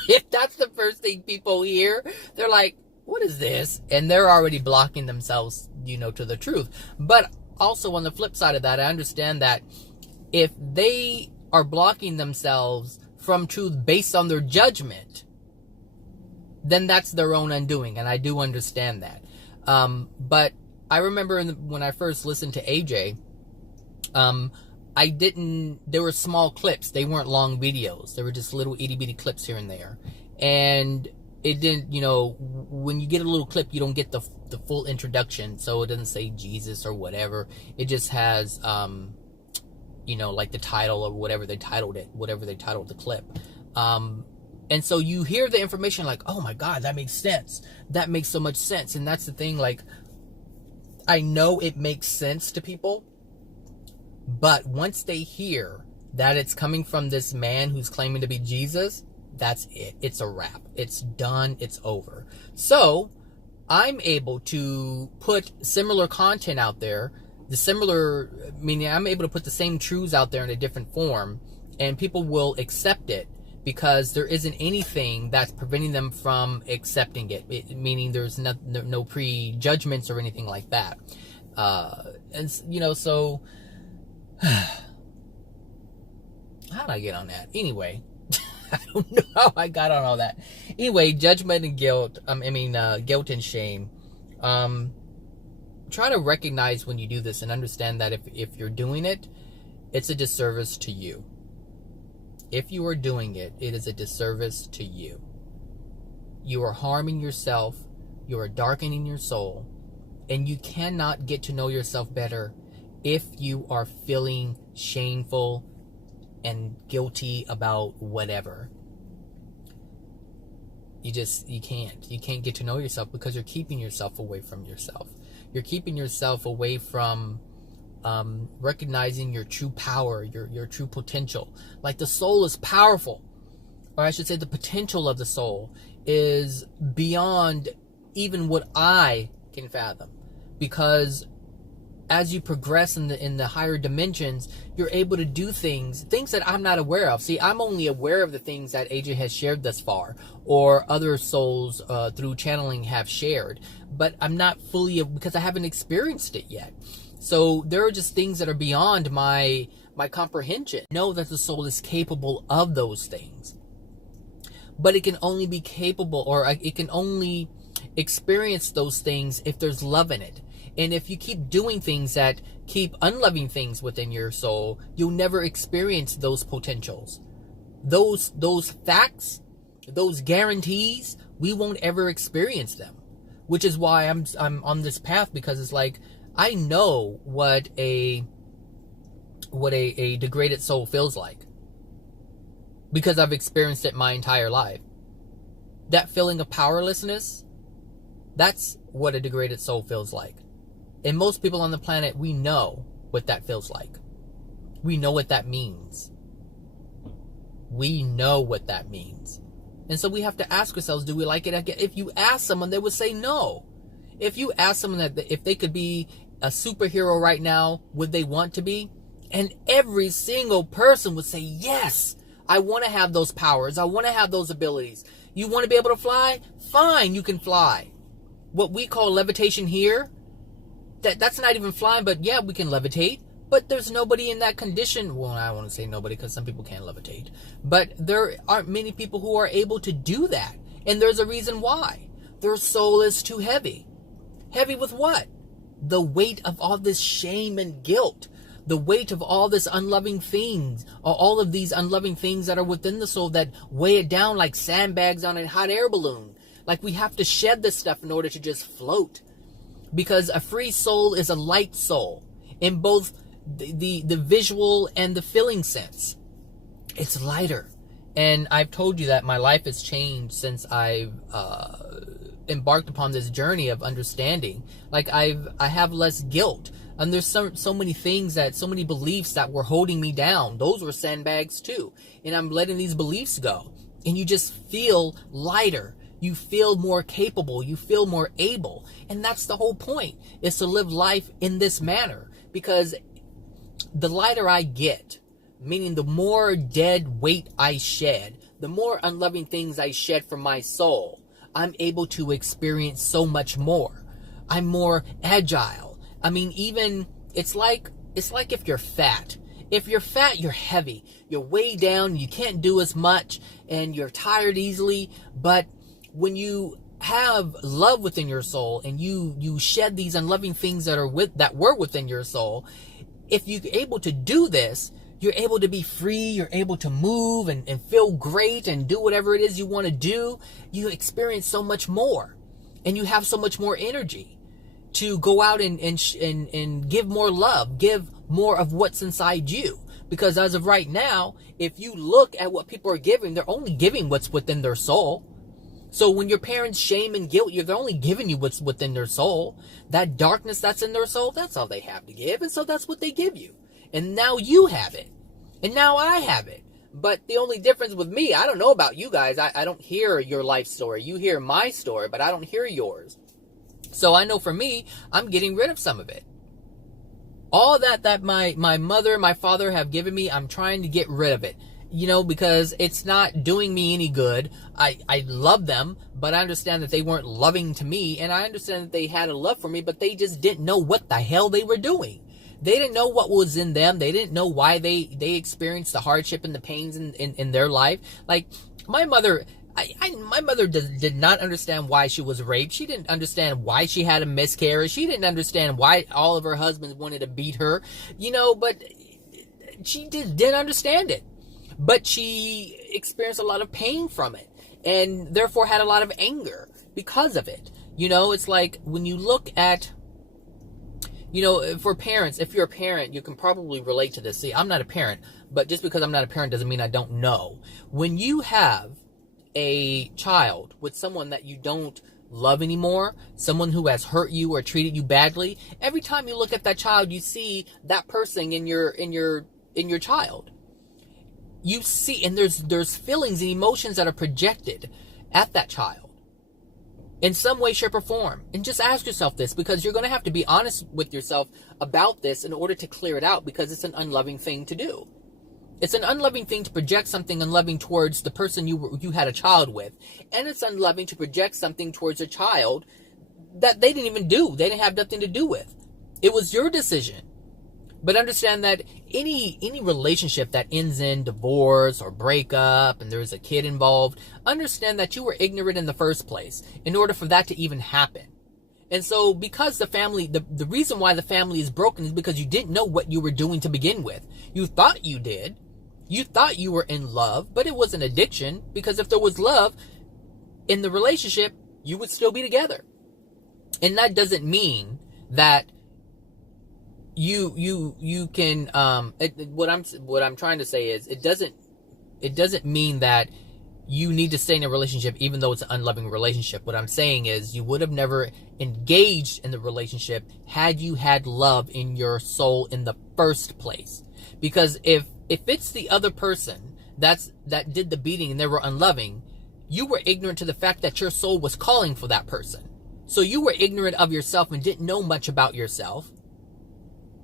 if that's the first thing people hear, they're like, what is this? And they're already blocking themselves, you know, to the truth. But also on the flip side of that, I understand that if they are blocking themselves from truth based on their judgment, then that's their own undoing. And I do understand that. But I remember when I first listened to AJ, there were small clips. They weren't long videos. They were just little itty bitty clips here and there. And it didn't, you know, when you get a little clip, you don't get the full introduction. So it doesn't say Jesus or whatever. It just has, you know, like the title or whatever they titled the clip. And so you hear the information like, oh my God, that makes sense. That makes so much sense. And that's the thing, like, I know it makes sense to people, but once they hear that it's coming from this man who's claiming to be Jesus, that's it. It's a wrap. It's done. It's over. So I'm able to put similar content out there, meaning I'm able to put the same truths out there in a different form, and people will accept it because there isn't anything that's preventing them from accepting it, meaning there's no prejudgments or anything like that. And, you know, so how did I get on that? Anyway, I don't know how I got on all that. Anyway, judgment and guilt, guilt and shame. Try to recognize when you do this and understand that if you're doing it, it's a disservice to you. If you are doing it, it is a disservice to you. You are harming yourself. You are darkening your soul. And you cannot get to know yourself better if you are feeling shameful and guilty about whatever. You can't get to know yourself because you're keeping yourself away from yourself. You're keeping yourself away from recognizing your true power, your true potential. Like, the soul is powerful, or I should say the potential of the soul is beyond even what I can fathom, because as you progress in the higher dimensions, you're able to do things that I'm not aware of. See, I'm only aware of the things that AJ has shared thus far, or other souls through channeling have shared, but I'm not fully, because I haven't experienced it yet. So there are just things that are beyond my comprehension. Know that the soul is capable of those things, but it can only be capable, or it can only experience those things if there's love in it. And if you keep doing things that keep unloving things within your soul, you'll never experience those potentials. Those facts, those guarantees, we won't ever experience them. Which is why I'm on this path, because it's like, I know what a degraded soul feels like, because I've experienced it my entire life. That feeling of powerlessness, that's what a degraded soul feels like. And most people on the planet, we know what that feels like. We know what that means. We know what that means. And so we have to ask ourselves, do we like it? If you ask someone, they would say no. If you ask someone that if they could be a superhero right now, would they want to be? And every single person would say, yes, I want to have those powers. I want to have those abilities. You want to be able to fly? Fine, you can fly. What we call levitation here, that's not even flying, but yeah, we can levitate. But there's nobody in that condition. Well, I don't want to say nobody, because some people can't levitate. But there aren't many people who are able to do that. And there's a reason why. Their soul is too heavy. Heavy with what? The weight of all this shame and guilt. The weight of all this unloving things, or all of these unloving things that are within the soul that weigh it down like sandbags on a hot air balloon. Like, we have to shed this stuff in order to just float. Because a free soul is a light soul in both the visual and the feeling sense. It's lighter. And I've told you that my life has changed since I've embarked upon this journey of understanding. Like, I have less guilt. And there's so many things, so many beliefs that were holding me down. Those were sandbags too. And I'm letting these beliefs go. And you just feel lighter. You feel more capable. You feel more able. And that's the whole point, is to live life in this manner. Because the lighter I get, meaning the more dead weight I shed, the more unloving things I shed from my soul, I'm able to experience so much more. I'm more agile. I mean, even, it's like if you're fat. If you're fat, you're heavy. You're way down. You can't do as much. And you're tired easily. But when you have love within your soul, and you shed these unloving things that were within your soul, if you're able to do this, you're able to be free, you're able to move and feel great and do whatever it is you want to do. You experience so much more, and you have so much more energy to go out and give more love, give more of what's inside you. Because as of right now, if you look at what people are giving, they're only giving what's within their soul. So when your parents shame and guilt you, they're only giving you what's within their soul. That darkness that's in their soul, that's all they have to give. And so that's what they give you. And now you have it. And now I have it. But the only difference with me, I don't know about you guys. I don't hear your life story. You hear my story, but I don't hear yours. So I know for me, I'm getting rid of some of it. All that my mother, my father have given me, I'm trying to get rid of it. You know, because it's not doing me any good. I love them, but I understand that they weren't loving to me. And I understand that they had a love for me, but they just didn't know what the hell they were doing. They didn't know what was in them. They didn't know why they experienced the hardship and the pains in their life. Like, my mother, my mother did not understand why she was raped. She didn't understand why she had a miscarriage. She didn't understand why all of her husbands wanted to beat her. You know, but she didn't understand it. But she experienced a lot of pain from it, and therefore had a lot of anger because of it. You know, it's like when you look at You know, for parents, if you're a parent, you can probably relate to this. See, I'm not a parent, but just because I'm not a parent doesn't mean I don't know. When you have a child with someone that you don't love anymore, someone who has hurt you or treated you badly, every time you look at that child, you see that person in your child. You see, and there's feelings and emotions that are projected at that child in some way, shape, or form. And just ask yourself this, because you're going to have to be honest with yourself about this in order to clear it out, because it's an unloving thing to do. It's an unloving thing to project something unloving towards the person you had a child with. And it's unloving to project something towards a child that they didn't even do. They didn't have nothing to do with. It was your decision. But understand that any relationship that ends in divorce or breakup and there's a kid involved, understand that you were ignorant in the first place in order for that to even happen. And so because the family, the reason why the family is broken is because you didn't know what you were doing to begin with. You thought you did. You thought you were in love, but it was an addiction, because if there was love in the relationship, you would still be together. And that doesn't mean that you can what I'm trying to say is it doesn't mean that you need to stay in a relationship even though it's an unloving relationship. What I'm saying is you would have never engaged in the relationship had you had love in your soul in the first place. Because if it's the other person that did the beating and they were unloving, you were ignorant to the fact that your soul was calling for that person. So you were ignorant of yourself and didn't know much about yourself.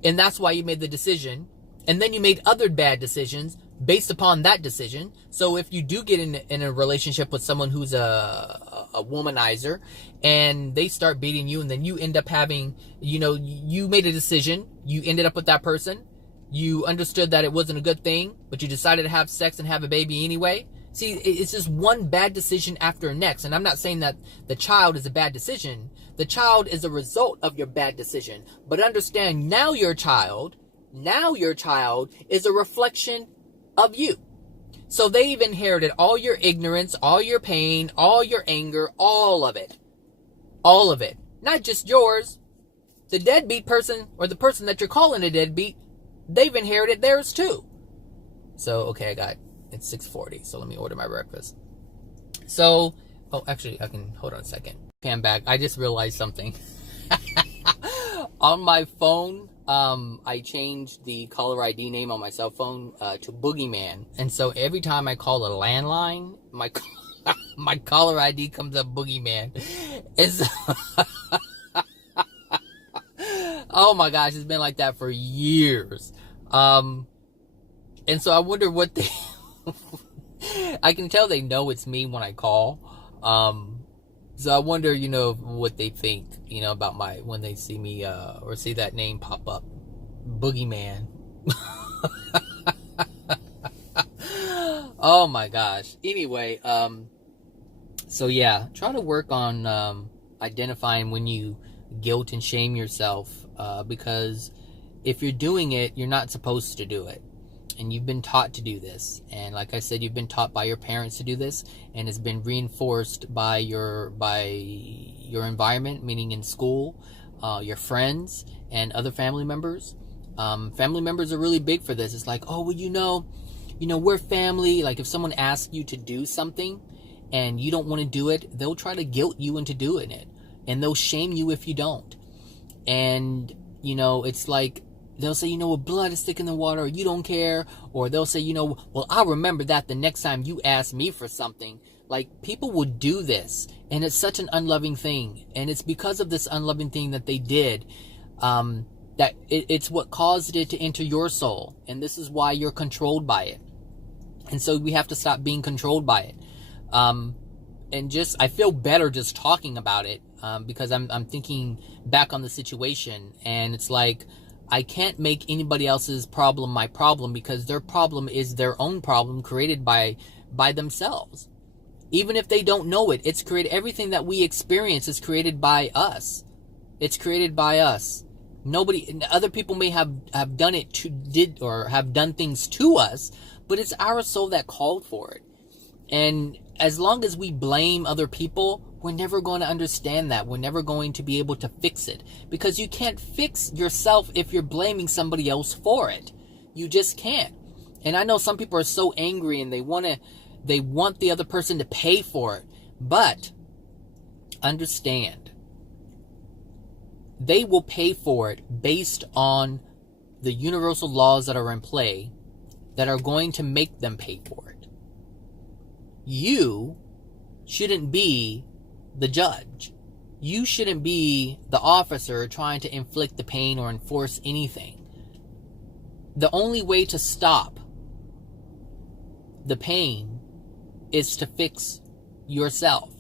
And that's why you made the decision. And then you made other bad decisions based upon that decision. So if you do get in a relationship with someone who's a womanizer and they start beating you, and then you end up having, you made a decision, you ended up with that person, you understood that it wasn't a good thing, but you decided to have sex and have a baby anyway. See, it's just one bad decision after the next. And I'm not saying that the child is a bad decision. The child is a result of your bad decision. But understand, now your child is a reflection of you. So they've inherited all your ignorance, all your pain, all your anger, all of it. All of it. Not just yours. The deadbeat person, or the person that you're calling a deadbeat, they've inherited theirs too. So, okay, it's 6:40, so let me order my breakfast. So, actually, I can, hold on a second. Okay, I'm back. I just realized something. On my phone, I changed the caller ID name on my cell phone to Boogeyman. And so every time I call a landline, my caller ID comes up Boogeyman. It's oh my gosh, it's been like that for years. And so I wonder what they... I can tell they know it's me when I call. So I wonder, what they think, about when they see me, or see that name pop up. Boogeyman. Oh my gosh. Anyway, so yeah, try to work on, identifying when you guilt and shame yourself, because if you're doing it, you're not supposed to do it. And you've been taught to do this. And like I said, you've been taught by your parents to do this, and it's been reinforced by your environment, meaning in school, your friends, and other family members. Family members are really big for this. It's like, oh, well, we're family. Like if someone asks you to do something and you don't want to do it, they'll try to guilt you into doing it. And they'll shame you if you don't. And, it's like, they'll say, well, blood is thick in the water, or you don't care. Or they'll say, well, I'll remember that the next time you ask me for something. Like, people will do this. And it's such an unloving thing. And it's because of this unloving thing that they did, that it's what caused it to enter your soul. And this is why you're controlled by it. And so we have to stop being controlled by it. And I feel better just talking about it, because I'm thinking back on the situation. And it's like, I can't make anybody else's problem my problem, because their problem is their own problem created by themselves. Even if they don't know it, it's created. Everything that we experience is created by us. It's created by us. Other people may have done it or have done things to us, but it's our soul that called for it. And as long as we blame other people, We're never going to understand that. We're never going to be able to fix it. Because you can't fix yourself if you're blaming somebody else for it. You just can't. And I know some people are so angry and they want the other person to pay for it. But understand, they will pay for it based on the universal laws that are in play that are going to make them pay for it. You shouldn't be the judge. You shouldn't be the officer trying to inflict the pain or enforce anything. The only way to stop the pain is to fix yourself,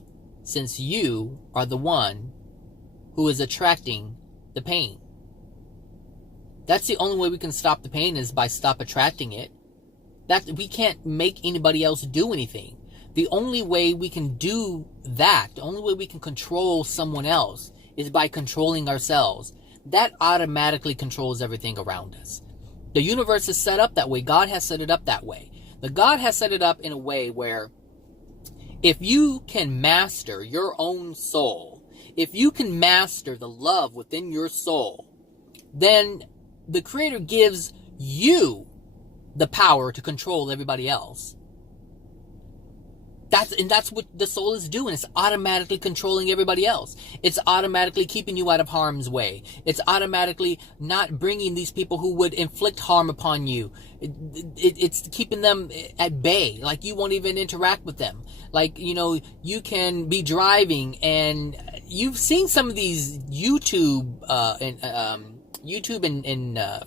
since you are the one who is attracting the pain. That's the only way we can stop the pain, is by stop attracting it. That we can't make anybody else do anything. The only way we can do that, the only way we can control someone else, is by controlling ourselves. That automatically controls everything around us. The universe is set up that way. God has set it up that way. The God has set it up in a way where if you can master your own soul, if you can master the love within your soul, then the Creator gives you the power to control everybody else. That's what the soul is doing. It's automatically controlling everybody else. It's automatically keeping you out of harm's way. It's automatically not bringing these people who would inflict harm upon you. It's keeping them at bay. Like, you won't even interact with them. Like, you can be driving, and you've seen some of these YouTube and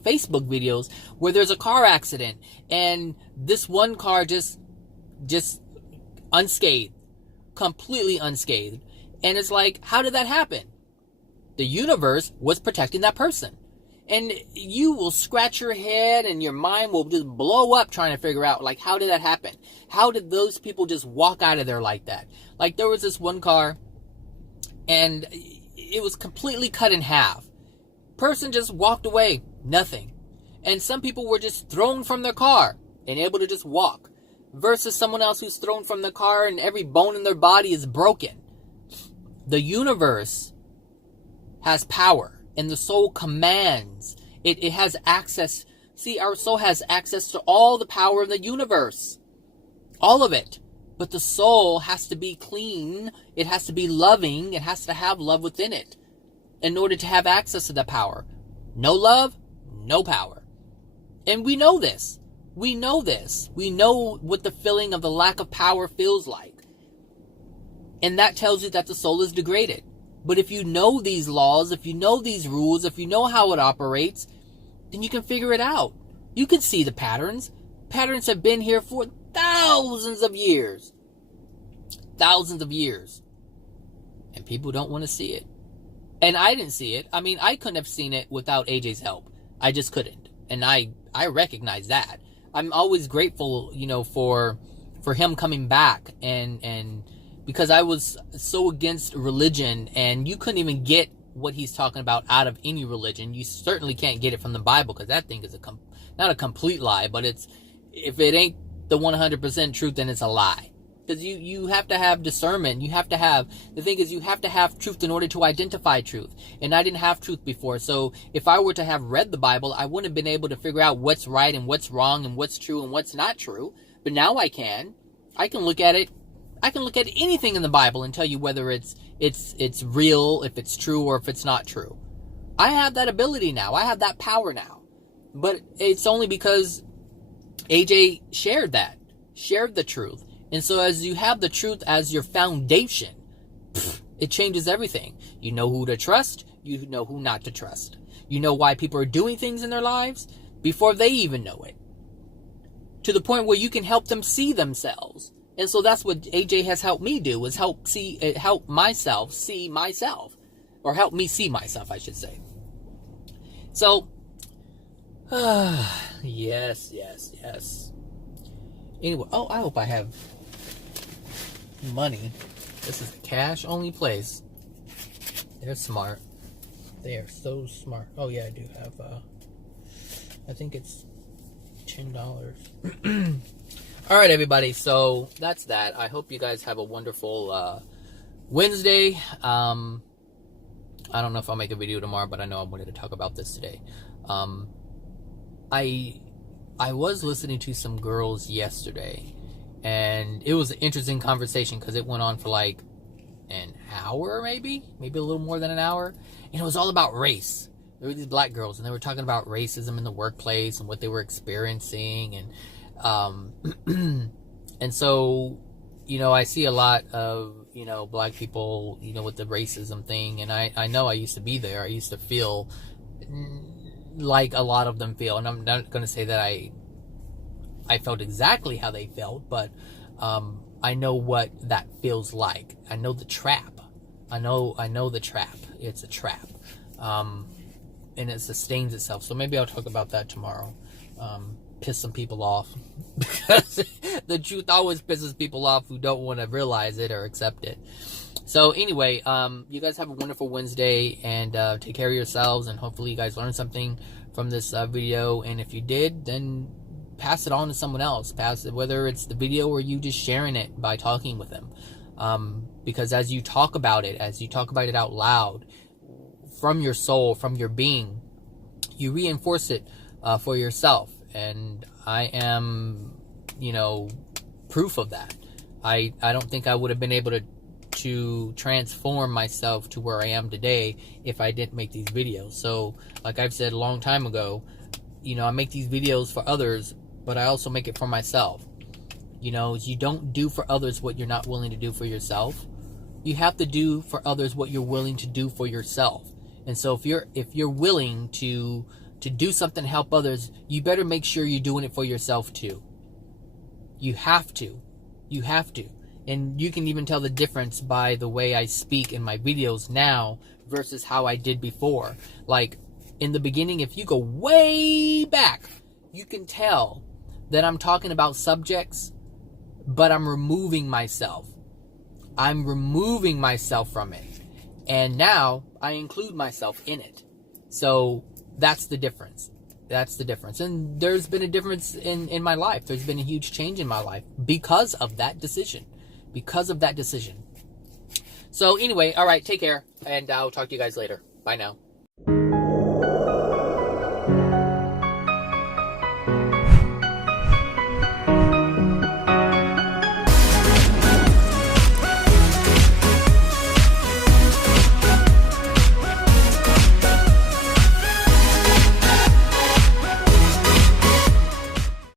Facebook videos where there's a car accident and this one car just unscathed, completely unscathed. And it's like, how did that happen? The universe was protecting that person. And you will scratch your head and your mind will just blow up trying to figure out, like, how did that happen? How did those people just walk out of there like that? Like, there was this one car and it was completely cut in half. Person just walked away, nothing. And some people were just thrown from their car and able to just walk, versus someone else who's thrown from the car and every bone in their body is broken. The universe has power, and the soul commands. It has access. See, our soul has access to all the power of the universe. All of it. But the soul has to be clean. It has to be loving. It has to have love within it in order to have access to that power. No love, no power. And we know this. We know this. We know what the feeling of the lack of power feels like. And that tells you that the soul is degraded. But if you know these laws, if you know these rules, if you know how it operates, then you can figure it out. You can see the patterns. Patterns have been here for thousands of years. Thousands of years. And people don't want to see it. And I didn't see it. I mean, I couldn't have seen it without AJ's help. I just couldn't. And I recognize that. I'm always grateful, for him coming back, and because I was so against religion, and you couldn't even get what he's talking about out of any religion. You certainly can't get it from the Bible, because that thing is not a complete lie, but if it ain't the 100% truth, then it's a lie. Because you have to have discernment. The thing is, you have to have truth in order to identify truth. And I didn't have truth before. So if I were to have read the Bible, I wouldn't have been able to figure out what's right and what's wrong and what's true and what's not true. But now I can. I can look at it. I can look at anything in the Bible and tell you whether it's real, if it's true, or if it's not true. I have that ability now. I have that power now. But it's only because AJ shared the truth. And so as you have the truth as your foundation, it changes everything. You know who to trust. You know who not to trust. You know why people are doing things in their lives before they even know it. To the point where you can help them see themselves. And so that's what AJ has helped me do, is help myself see myself. Or help me see myself, I should say. So, yes. Anyway, I hope I have money. This is a cash only place. They're smart. They are so smart. Oh yeah, I do have I think it's $10. All right, everybody. So that's that. I hope you guys have a wonderful Wednesday. I don't know if I'll make a video tomorrow, but I know I wanted to talk about this today. I was listening to some girls yesterday, and it was an interesting conversation because it went on for like an hour, maybe a little more than an hour, and it was all about race. There were these black girls, and they were talking about racism in the workplace and what they were experiencing, and and so, you know, I see a lot of, you know, black people, you know, with the racism thing, and I know I used to be there. I used to feel like a lot of them feel, and I'm not going to say that I felt exactly how they felt, but I know what that feels like. I know the trap. I know the trap. It's a trap, and it sustains itself. So maybe I'll talk about that tomorrow. Piss some people off, because the truth always pisses people off who don't want to realize it or accept it. So anyway, you guys have a wonderful Wednesday, and take care of yourselves, and hopefully you guys learned something from this video. And if you did, then pass it on to someone else. Pass it, whether it's the video or you just sharing it by talking with them, because as you talk about it out loud, from your soul, from your being, you reinforce it for yourself. And I am, you know, proof of that. I don't think I would have been able to transform myself to where I am today if I didn't make these videos. So, like I've said a long time ago, you know, I make these videos for others, but I also make it for myself. You know, you don't do for others what you're not willing to do for yourself. You have to do for others what you're willing to do for yourself. And so if you're willing to do something to help others, you better make sure you're doing it for yourself too. You have to. And you can even tell the difference by the way I speak in my videos now versus how I did before. Like, in the beginning, if you go way back, you can tell that I'm talking about subjects, but I'm removing myself. I'm removing myself from it. And now I include myself in it. So that's the difference. And there's been a difference in my life. There's been a huge change in my life because of that decision. So anyway, all right, take care, and I'll talk to you guys later. Bye now.